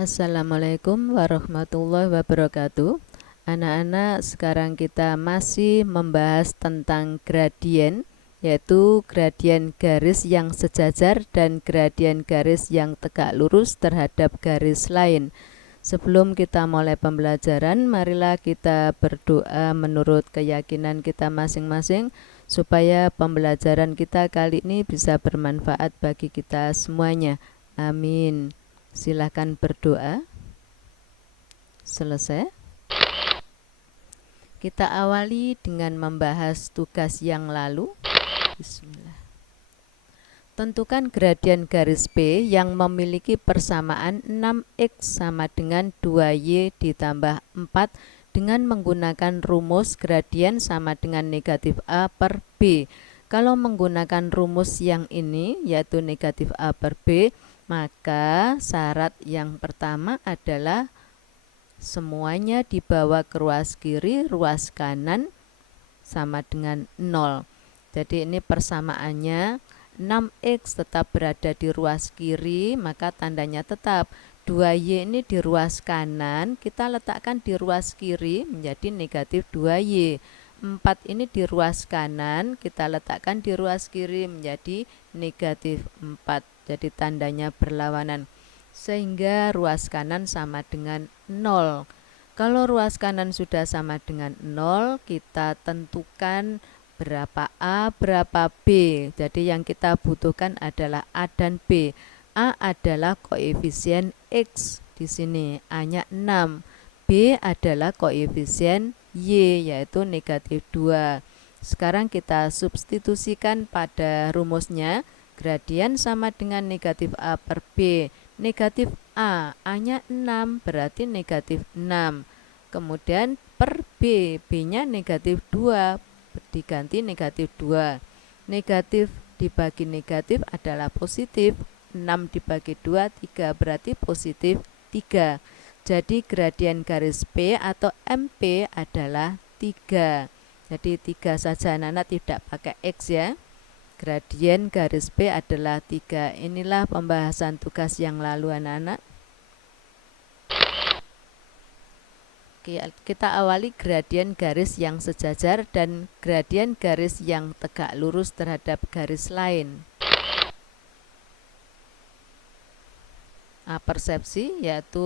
Assalamualaikum warahmatullahi wabarakatuh. Anak-anak, sekarang kita masih membahas tentang gradien, yaitu gradien garis yang sejajar dan gradien garis yang tegak lurus terhadap garis lain. Sebelum kita mulai pembelajaran, marilah kita berdoa menurut keyakinan kita masing-masing supaya pembelajaran kita kali ini bisa bermanfaat bagi kita semuanya. Amin. Silakan berdoa. Selesai. Kita awali dengan membahas tugas yang lalu. Bismillah. Tentukan gradien garis P yang memiliki persamaan 6x sama dengan 2y ditambah 4 dengan menggunakan rumus gradien sama dengan negatif A per B. Kalau menggunakan rumus yang ini, yaitu negatif A per B, maka syarat yang pertama adalah semuanya dibawa ke ruas kiri, ruas kanan sama dengan 0. Jadi ini persamaannya 6x tetap berada di ruas kiri, maka tandanya tetap. 2y ini di ruas kanan, kita letakkan di ruas kiri menjadi negatif 2y. 4 ini di ruas kanan, kita letakkan di ruas kiri menjadi negatif 4. Jadi tandanya berlawanan. Sehingga ruas kanan sama dengan 0. Kalau ruas kanan sudah sama dengan 0, kita tentukan berapa A, berapa B. Jadi yang kita butuhkan adalah A dan B. A adalah koefisien X di sini, A-nya 6. B adalah koefisien Y, yaitu negatif 2. Sekarang kita substitusikan pada rumusnya. Gradien sama dengan negatif A per B. Negatif A, A-nya 6, berarti negatif 6. Kemudian per B, B-nya negatif 2, diganti negatif 2. Negatif dibagi negatif adalah positif. 6 dibagi 2, 3, berarti positif 3. Jadi gradien garis P atau MP adalah 3. Jadi 3 saja, anak-anak tidak pakai X ya. Gradien garis P adalah 3. Inilah pembahasan tugas yang lalu, anak-anak. Kita awali gradien garis yang sejajar dan gradien garis yang tegak lurus terhadap garis lain. Persepsi, yaitu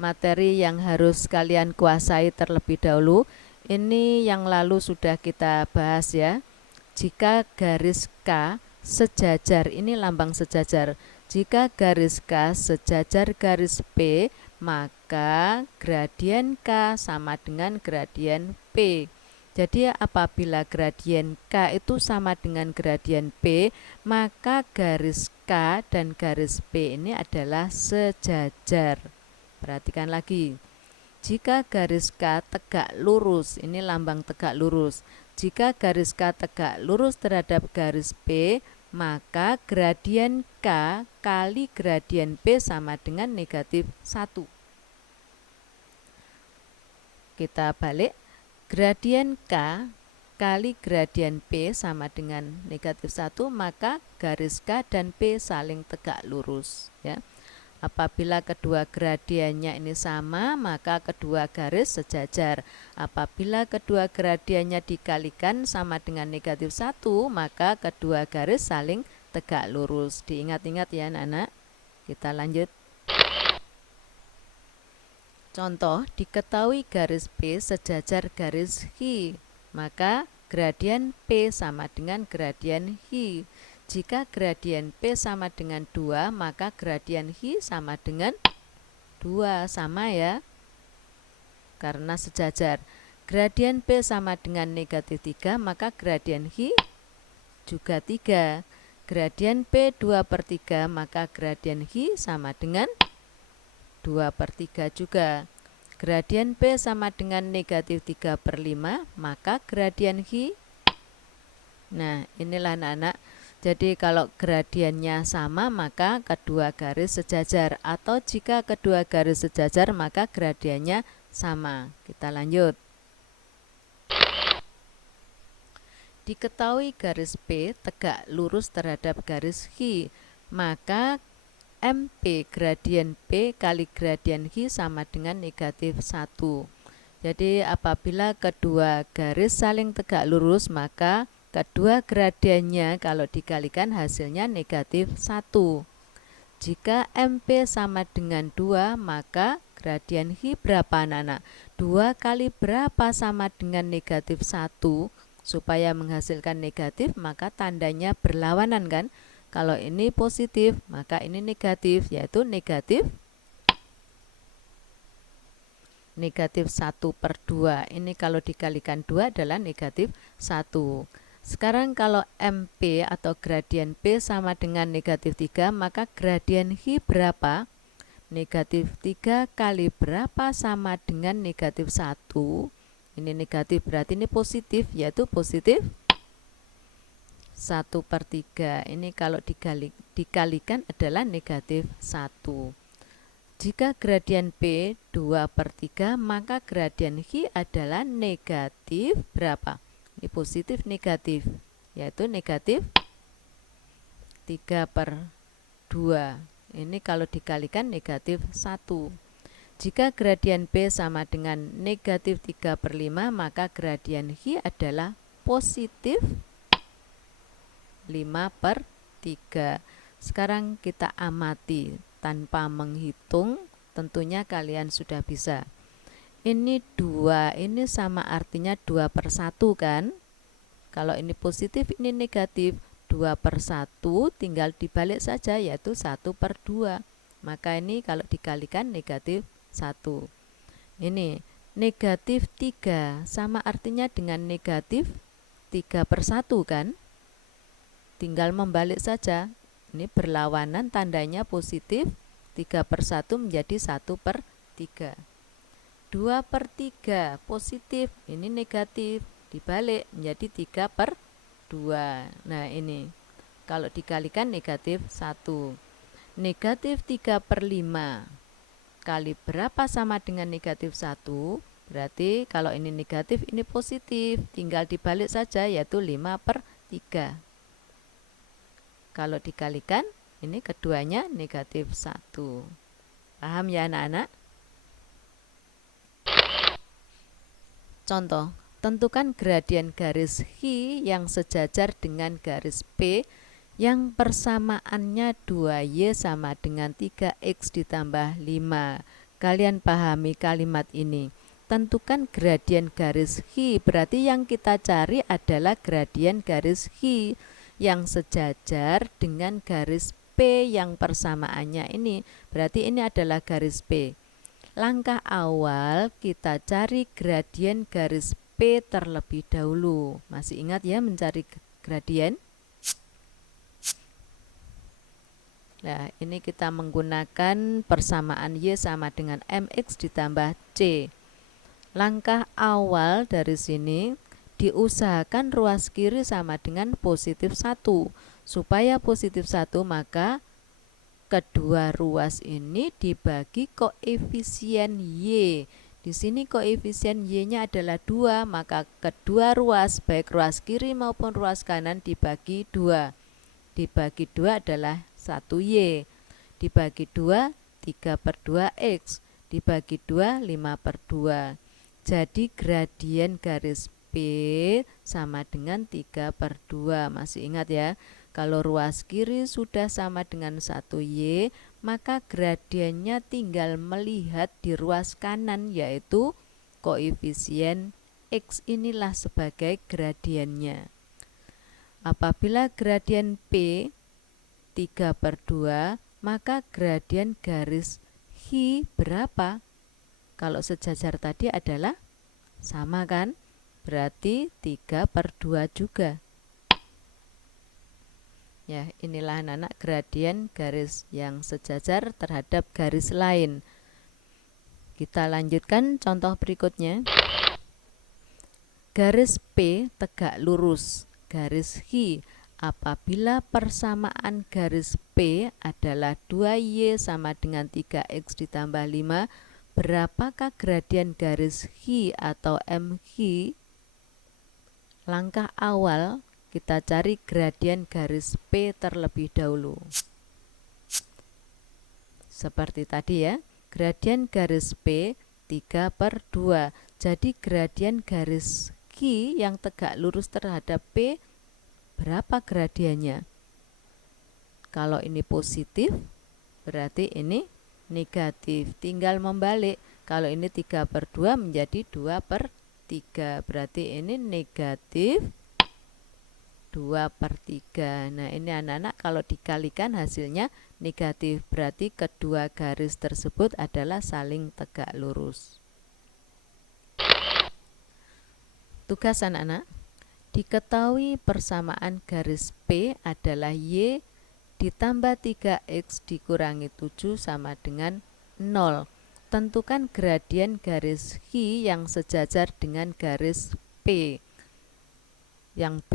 materi yang harus kalian kuasai terlebih dahulu. Ini yang lalu sudah kita bahas ya. Jika garis K sejajar, ini lambang sejajar. Jika garis K sejajar garis P, maka gradien K sama dengan gradien P. Jadi apabila gradien K itu sama dengan gradien P, maka garis K dan garis P ini adalah sejajar. Perhatikan lagi. Jika garis K tegak lurus, ini lambang tegak lurus. Jika garis K tegak lurus terhadap garis P, maka gradien K kali gradien P sama dengan negatif 1. Kita balik. Gradien K kali gradien P sama dengan negatif 1, maka garis K dan P saling tegak lurus ya. Apabila kedua gradiennya ini sama, maka kedua garis sejajar. Apabila kedua gradiennya dikalikan sama dengan negatif 1, maka kedua garis saling tegak lurus. Diingat-ingat ya anak-anak. Kita lanjut. Contoh, diketahui garis P sejajar garis H, maka gradien P sama dengan gradien H. Jika gradien P sama dengan 2, maka gradien H sama dengan 2, sama ya, karena sejajar. Gradien P sama dengan negatif 3, maka gradien H juga 3. Gradien P 2 per 3, maka gradien H sama dengan 2 per 3 juga. Gradien P sama dengan negatif 3 per 5, maka gradien H. Nah, inilah anak-anak. Jadi kalau gradiennya sama, maka kedua garis sejajar. Atau jika kedua garis sejajar, maka gradiennya sama. Kita lanjut. Diketahui garis P tegak lurus terhadap garis H, maka MP gradien P kali gradien Hi sama dengan negatif 1. Jadi apabila kedua garis saling tegak lurus, maka kedua gradiennya kalau dikalikan hasilnya negatif 1. Jika MP sama dengan 2, maka gradien Hi berapa anak-anak? 2 kali berapa sama dengan negatif 1? Supaya menghasilkan negatif, maka tandanya berlawanan kan? Kalau ini positif, maka ini negatif, yaitu negatif 1/2. Ini kalau dikalikan 2 adalah negatif 1. Sekarang kalau MP atau gradien P sama dengan negatif 3, maka gradien Hi berapa? Negatif 3 kali berapa sama dengan negatif 1? Ini negatif, berarti ini positif, yaitu positif 1/3. Ini kalau dikalikan adalah negatif 1. Jika gradien P 2/3, maka gradien Hi adalah negatif berapa? Ini positif negatif, yaitu negatif 3/2. Ini kalau dikalikan negatif 1. Jika gradien P sama dengan negatif 3/5, maka gradien Hi adalah positif 5/3. Sekarang kita amati tanpa menghitung, tentunya kalian sudah bisa. Ini 2, ini sama artinya 2/1 kan? Kalau ini positif, ini negatif. 2/1 tinggal dibalik saja, yaitu 1/2. Maka ini kalau dikalikan negatif 1. Ini negatif 3 sama artinya dengan negatif 3/1 kan? Tinggal membalik saja. Ini berlawanan, tandanya positif. 3/1 menjadi 1/3. 2/3 positif, ini negatif, dibalik menjadi 3/2. Nah ini kalau dikalikan negatif 1. Negatif 3/5 kali berapa sama dengan negatif 1? Berarti kalau ini negatif, ini positif, tinggal dibalik saja, yaitu 5/3. Kalau dikalikan, ini keduanya negatif 1. Paham ya anak-anak? Contoh, tentukan gradien garis Hi yang sejajar dengan garis P yang persamaannya 2Y sama dengan 3X ditambah 5. Kalian pahami kalimat ini. Tentukan gradien garis Hi, berarti yang kita cari adalah gradien garis Hi yang sejajar dengan garis P yang persamaannya ini. Berarti ini adalah garis P. Langkah awal kita cari gradien garis P terlebih dahulu. Masih ingat ya mencari gradien? Nah, ini kita menggunakan persamaan Y sama dengan MX ditambah C. Langkah awal dari sini, diusahakan ruas kiri sama dengan positif 1. Supaya positif 1, maka kedua ruas ini dibagi koefisien Y. Di sini koefisien Y-nya adalah 2, maka kedua ruas, baik ruas kiri maupun ruas kanan dibagi 2. Dibagi 2 adalah 1Y. Dibagi 2, 3/2X. Dibagi 2, 5/2. Jadi gradien garis P sama dengan 3/2. Masih ingat ya? Kalau ruas kiri sudah sama dengan 1Y, maka gradiennya tinggal melihat di ruas kanan, yaitu koefisien X inilah sebagai gradiennya. Apabila gradien P 3/2, maka gradien garis Hi berapa? Kalau sejajar tadi adalah sama kan? Berarti 3/2 juga. Ya, inilah anak-anak gradien garis yang sejajar terhadap garis lain. Kita lanjutkan contoh berikutnya. Garis P tegak lurus garis Hi apabila persamaan garis P adalah 2Y sama dengan 3X ditambah 5. Berapakah gradien garis Hi atau MHi? Langkah awal kita cari gradien garis P terlebih dahulu. seperti tadi ya, gradien garis P 3/2. Jadi gradien garis Q yang tegak lurus terhadap P berapa gradiennya? Kalau ini positif berarti ini negatif, tinggal membalik. Kalau ini 3/2 menjadi 2/3, berarti ini negatif 2/3. Nah ini anak-anak kalau dikalikan hasilnya negatif, berarti kedua garis tersebut adalah saling tegak lurus. Tugas anak-anak, diketahui persamaan garis P adalah Y ditambah 3X dikurangi 7 sama dengan 0. Tentukan gradien garis Q yang sejajar dengan garis P. Yang B,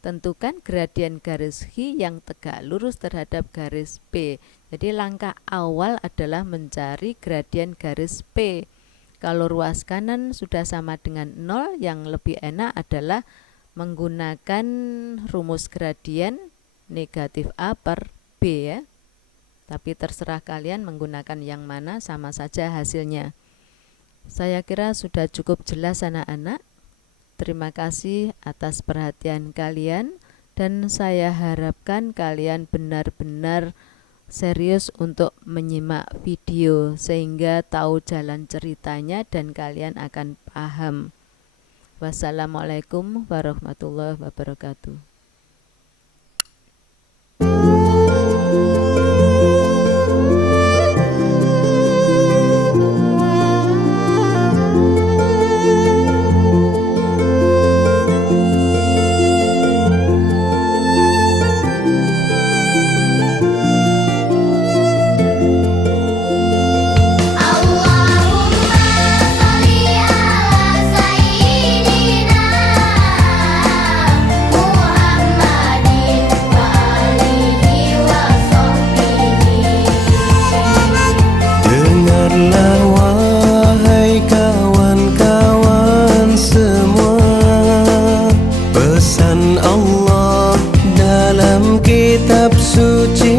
tentukan gradien garis Q yang tegak lurus terhadap garis P. Jadi langkah awal adalah mencari gradien garis P. Kalau ruas kanan sudah sama dengan 0, yang lebih enak adalah menggunakan rumus gradien negatif A per B ya. Tapi terserah kalian menggunakan yang mana, sama saja hasilnya. Saya kira sudah cukup jelas anak-anak. Terima kasih atas perhatian kalian, dan saya harapkan kalian benar-benar serius untuk menyimak video sehingga tahu jalan ceritanya dan kalian akan paham. Wassalamualaikum warahmatullahi wabarakatuh. Kitab suci